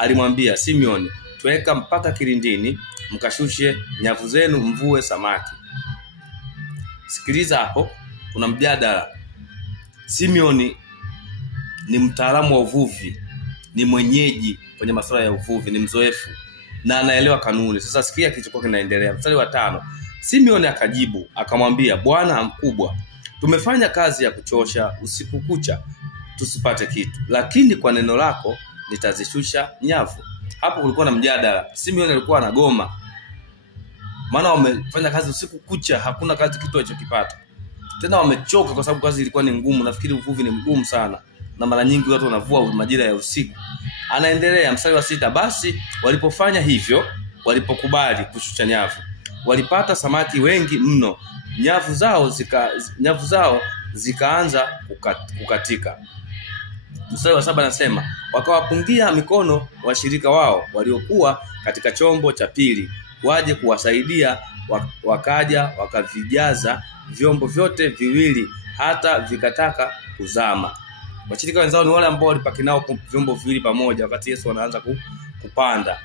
alimwambia, Simeoni, tweka mpaka kilindini, mkashushe nyavu zenu mvue samaki. Sikiliza hapo, kuna mjadala. Simeoni ni mtaalamu wa uvuvi, ni mwenyeji kwenye masuala ya uvuvi, ni mzoefu na anaelewa kanuni. Sasa sikia kilichokuwa kinaendelea. Mstari wa 5. Simeoni akajibu akamwambia, Bwana mkubwa, tumefanya kazi ya kuchosha usiku kucha tusipate kitu, lakini kwa neno lako nitazishusha nyavu. Hapo kulikuwa na mjadala. Simeoni alikuwa anagoma, maana wamefanya kazi usiku kucha, hakuna kazi kitu alichokipata. Tena wamechoka kwa sababu kazi ilikuwa ni ngumu. Nafikiri uvuvi ni mgumu sana, na mara nyingi watu wanavua majira ya usiku. Anaendelea mstari wa 6. Basi walipofanya hivyo, walipokubali kushusha nyavu, walipata samaki wengi mno, nyavu zao zikaanza kukatika. Mstari wa 7 anasema, wakawapungia mikono washirika wao waliokuwa katika chombo cha pili waje kuwasaidia, wakaja wakavijaza vyombo vyote viwili hata vikataka kuzama. Washirika wenzao ni wale ambao walipaki nao vyombo viwili pamoja wakati Yesu anaanza kupanda.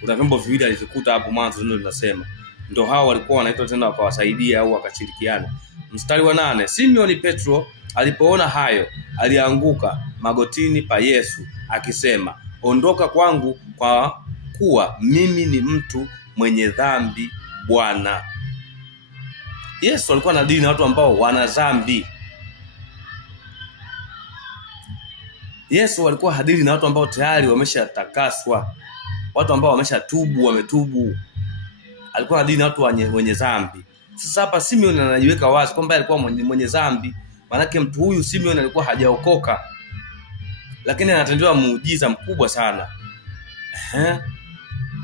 Kuna vyombo viwili alivikuta hapo mwanzo, ndio tunasema ndio hao walikuwa wanaitwa tena wakawasaidia au wakashirikiana. Mstari wa 8, Simeoni Petro alipoona hayo alianguka magotini pa Yesu akisema, ondoka kwangu, kwa kuwa mimi ni mtu mwenye dhambi, Bwana. Yesu alikuwa na dini na watu ambao wana dhambi. Yesu alikuwa hadili na watu ambao tayari wameshatakaswa, watu ambao wametubu. Alikuwa hadili na watu wenye dhambi. Sasa hapa Simeoni anajiweka wazi kwamba alikuwa mwenye dhambi. Maana mtu huyu Simeoni alikuwa hajaokoka, lakini anatendewa muujiza mkubwa sana.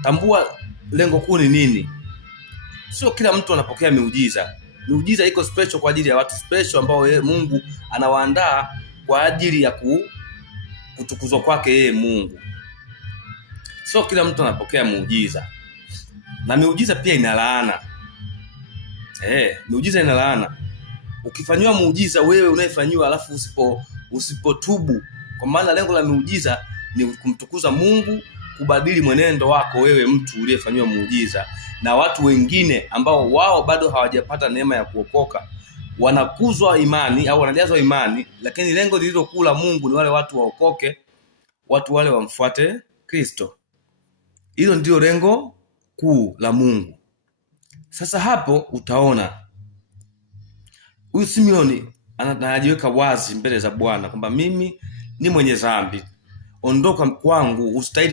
Tambua lengo kuu ni nini? Sio kila mtu anapokea miujiza. Miujiza iko special kwa ajili ya watu special ambao Mungu anawaandaa kwa ajili ya kutukuzwa kwake yeye Mungu. Sio kila mtu anapokea muujiza. Na miujiza pia ina laana. Miujiza ina laana. Ukifanywa muujiza wewe unayefanywa alafu usipotubu, kwa maana lengo la miujiza ni kumtukuza Mungu, kubadili mwenendo wako wewe mtu uliyefanywa muujiza, na watu wengine ambao wao bado hawajapata neema ya kuokoka wanakuzwa imani au wanajazwa imani, lakini lengo lililokuu la Mungu ni wale watu waokoke, watu wale wamfuate Kristo. Hilo ndio lengo kuu la Mungu. Sasa hapo utaona huyu Simeoni anajiweka wazi mbele za Bwana kwamba mimi ni mwenye dhambi, ondoka kwangu, ustahili